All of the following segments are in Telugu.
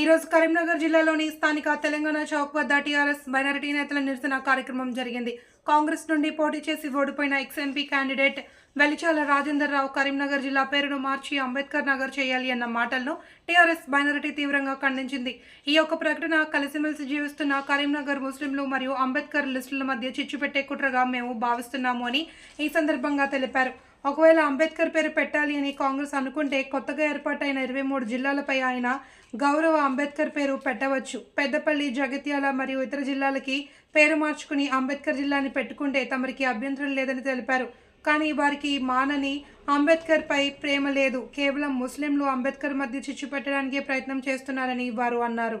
ఈరోజు కరీంనగర్ జిల్లాలోని స్థానిక తెలంగాణ చౌక్ వద్ద టీఆర్ఎస్ మైనారిటీ నేతల నిరసన కార్యక్రమం జరిగింది. కాంగ్రెస్ నుండి పోటీ చేసి ఓడిపోయిన ex MP candidate Velichala Rajender Rao Karimnagar జిల్లా పేరును మార్చి అంబేద్కర్ నగర్ చేయాలి అన్న మాటలను టీఆర్ఎస్ మైనారిటీ తీవ్రంగా ఖండించింది. ఈ యొక్క ప్రకటన కలిసిమెలిసి జీవిస్తున్న కరీంనగర్ ముస్లింలు మరియు అంబేద్కర్ లిస్టుల మధ్య చిచ్చు పెట్టే కుట్రగా మేము భావిస్తున్నాము అని ఈ సందర్భంగా తెలిపారు. ఒకవేళ అంబేద్కర్ పేరు పెట్టాలి అని కాంగ్రెస్ అనుకుంటే కొత్తగా ఏర్పాటైన ఇరవై మూడు జిల్లాలపై ఆయన గౌరవ అంబేద్కర్ పేరు పెట్టవచ్చు పెద్దపల్లి జగిత్యాల మరియు ఇతర జిల్లాలకి పేరు మార్చుకుని అంబేద్కర్ జిల్లాని పెట్టుకుంటే తమరికి అభ్యంతరం లేదని తెలిపారు కానీ వారికి మానని అంబేద్కర్పై ప్రేమ లేదు కేవలం ముస్లింలు అంబేద్కర్ మధ్య చిచ్చు పెట్టడానికే ప్రయత్నం చేస్తున్నారని వారు అన్నారు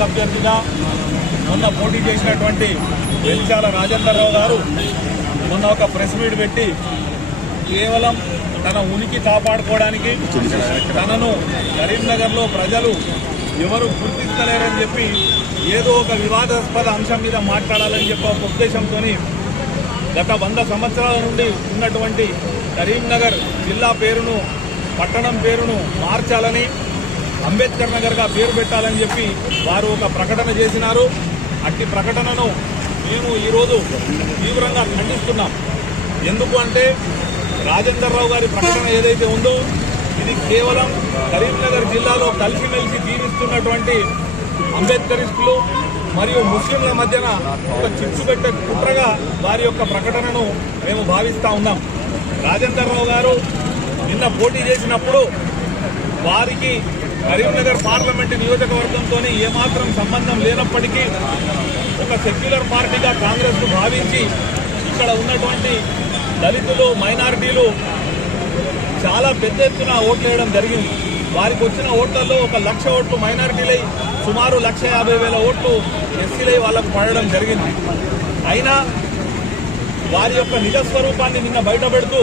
కాంగ్రెస్ అభ్యర్థిగా మొన్న పోటీ చేసినటువంటి వెల్చాల రాజేంద్రరావు గారు మొన్న ఒక ప్రెస్ మీట్ పెట్టి కేవలం తన ఉనికి కాపాడుకోవడానికి తనను కరీంనగర్లో ప్రజలు ఎవరు గుర్తించలేరని చెప్పి ఏదో ఒక వివాదాస్పద అంశం మీద మాట్లాడాలని చెప్పి ఒక ఉద్దేశంతో గత వంద సంవత్సరాల నుండి ఉన్నటువంటి కరీంనగర్ జిల్లా పేరును పట్టణం పేరును మార్చాలని అంబేద్కర్ నగర్గా పేరు పెట్టాలని చెప్పి వారు ఒక ప్రకటన చేసినారు. అట్టి ప్రకటనను మేము ఈరోజు తీవ్రంగా ఖండిస్తున్నాం. ఎందుకు అంటే రాజేందర్ రావు గారి ప్రకటన ఏదైతే ఉందో ఇది కేవలం కరీంనగర్ జిల్లాలో కలిసిమెలిసి జీవిస్తున్నటువంటి అంబేద్కరిస్టులు మరియు ముస్లింల మధ్యన ఒక చిచ్చు పెట్టే కుట్రగా వారి యొక్క ప్రకటనను మేము భావిస్తూ ఉన్నాం. రాజేందర్ రావు గారు నిన్న పోటీ చేసినప్పుడు వారికి కరీంనగర్ పార్లమెంటు నియోజకవర్గంతో ఏమాత్రం సంబంధం లేనప్పటికీ ఒక సెక్యులర్ పార్టీగా కాంగ్రెస్ భావించి ఇక్కడ ఉన్నటువంటి దళితులు మైనారిటీలు చాలా పెద్ద ఎత్తున ఓట్లు వేయడం జరిగింది. వారికి వచ్చిన ఓట్లలో ఒక లక్ష ఓట్లు మైనారిటీలై సుమారు లక్ష యాభై వేల ఓట్లు ఎస్సీలై వాళ్ళకు పడడం జరిగింది. అయినా వారి యొక్క నిజస్వరూపాన్ని నిన్న బయటపెడుతూ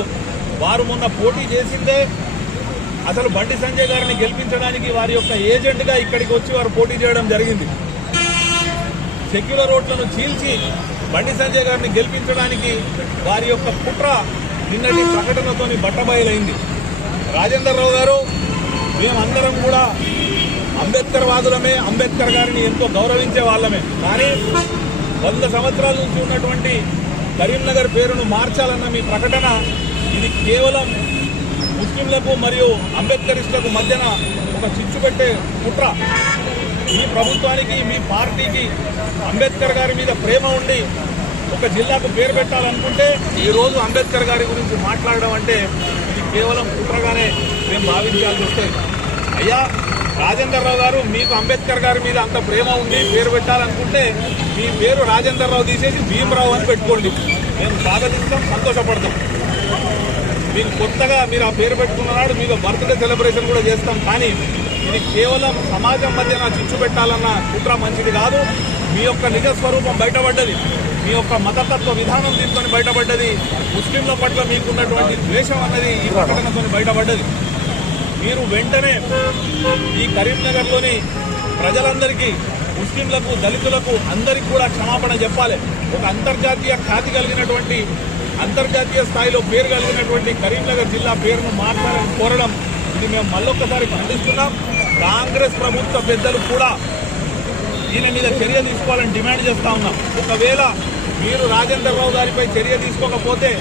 వారు మొన్న పోటీ చేసిందే అసలు బండి సంజయ్ గారిని గెలిపించడానికి వారి యొక్క ఏజెంట్గా ఇక్కడికి వచ్చి వారు పోటీ చేయడం జరిగింది. సెక్యులర్ ఓట్లను చీల్చి బండి సంజయ్ గారిని గెలిపించడానికి వారి యొక్క కుట్ర నిన్నటి ప్రకటనతోని బట్టబయలైంది. రాజేందర్ రావు గారు మేమందరం కూడా అంబేద్కర్ వాదులమే అంబేద్కర్ గారిని ఎంతో గౌరవించే వాళ్ళమే. కానీ వంద సంవత్సరాల నుంచి ఉన్నటువంటి కరీంనగర్ పేరును మార్చాలన్న మీ ప్రకటన ఇది కేవలం ముస్లింలకు మరియు అంబేద్కరిస్టులకు మధ్యన ఒక చిచ్చు పెట్టే కుట్ర. మీ ప్రభుత్వానికి మీ పార్టీకి అంబేద్కర్ గారి మీద ప్రేమ ఉండి ఒక జిల్లాకు పేరు పెట్టాలనుకుంటే ఈరోజు అంబేద్కర్ గారి గురించి మాట్లాడడం అంటే ఇది కేవలం కుట్రగానే మేము భావించాల్సి వస్తుంది. అయ్యా రాజేందర్ రావు గారు మీకు అంబేద్కర్ గారి మీద అంత ప్రేమ ఉంది పేరు పెట్టాలనుకుంటే మీ పేరు రాజేందర్ రావు తీసేసి భీమరావు అని పెట్టుకోండి. మేము స్వాగతిస్తాం సంతోషపడతాం. మీకు కొత్తగా మీరు ఆ పేరు పెట్టుకున్నాడు మీకు బర్త్డే సెలబ్రేషన్ కూడా చేస్తాం. కానీ ఇది కేవలం సమాజం మధ్యన చిచ్చు పెట్టాలన్న కుట్ర మంచిది కాదు. మీ యొక్క నిజ స్వరూపం బయటపడ్డది. మీ యొక్క మతతత్వ విధానం తీసుకొని బయటపడ్డది. ముస్లింల పట్ల మీకున్నటువంటి ద్వేషం అన్నది ఈ ప్రకటనతో బయటపడ్డది. మీరు వెంటనే ఈ కరీంనగర్లోని ప్రజలందరికీ ముస్లింలకు దళితులకు అందరికీ కూడా క్షమాపణ చెప్పాలి. ఒక అంతర్జాతీయ ఖ్యాతి కలిగినటువంటి అంతర్జాతీయ స్థాయిలో పేరు కలిగినటువంటి కరీంనగర్ జిల్లా పేరును మార్చాలని కోరడం ఇది మేము మళ్ళొక్కసారి ఖండిస్తున్నాం. కాంగ్రెస్ ప్రభుత్వ పెద్దలు కూడా దీని మీద చర్య తీసుకోవాలని డిమాండ్ చేస్తా ఉన్నాం. ఒకవేళ మీరు రాజేందర్ రావు గారిపై చర్య తీసుకోకపోతే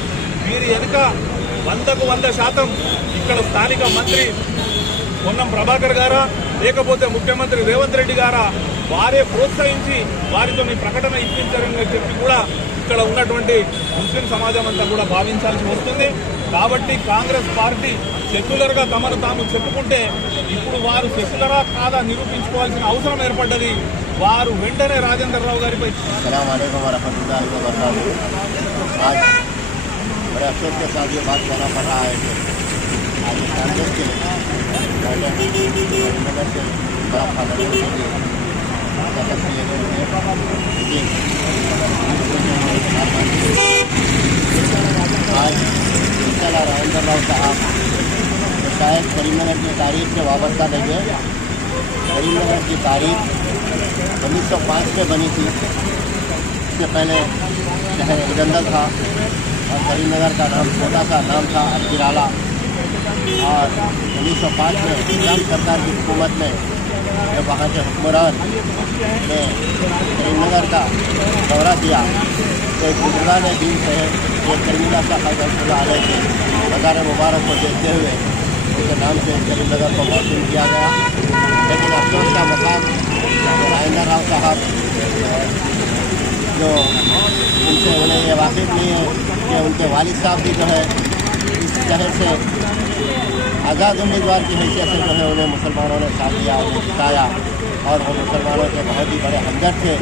మీరు వెనుక వందకు వంద శాతం ఇక్కడ స్థానిక మంత్రి పొన్నం ప్రభాకర్ గారా లేకపోతే ముఖ్యమంత్రి రేవంత్ రెడ్డి గారా వారే ప్రోత్సహించి వారితో మీ ప్రకటన ఇప్పించారని చెప్పి కూడా ఇక్కడ ఉన్నటువంటి ముస్లిం సమాజం అంతా కూడా భావించాల్సి వస్తుంది కాబట్టి కాంగ్రెస్ పార్టీ సెక్యులర్ గా తమను తాము చెప్పుకుంటే ఇప్పుడు వారు సెక్యులరా కాదా నిరూపించుకోవాల్సిన అవసరం ఏర్పడ్డది వారు వెంటనే రాజేందర్ రావు గారిపై सलाम वालेकुम वरहमतुल्लाहि वबरकातुहू आज बड़े अफसोस के साथ ये बात कहना पड़ रहा है कि आज इस कांग्रेस के बैठक करीमनगर से बड़ा फादर के लिए आज इंशाल्लाह राजेंद्र राव साहब शायद करीमनगर की तारीख से वाबस्ता नहीं है करीमनगर की तारीख उन्नीस सौ पाँच में बनी थी इससे पहले शहर एलगंदल था और करीमनगर का नाम छोटा सा नाम था अरकिराला और उन्नीस सौ पाँच में निज़ाम सरकार की हुकूमत में जब वहाँ के हुक्मरान ने करीमनगर का दौरा किया तो बुजुर्गा ने दिन से ये करीमनगर का हजरतुल्ला आलह के मज़ार मुबारक को देखते हुए उनके नाम से करीमनगर को मौसम किया गया लेकिन अफसोस का मकाम राजेंद्र राव साहब जो उनसे उन्हें ये वाकिफ नहीं है कि उनके वालिद साहब भी जो है इस शहर से आज़ाद उम्मीदवार की हैसियत से जो है उन्हें मुसलमानों ने साथ दिया उन्हें जिताया और वो मुसलमानों के बहुत ही बड़े हमदर्द थे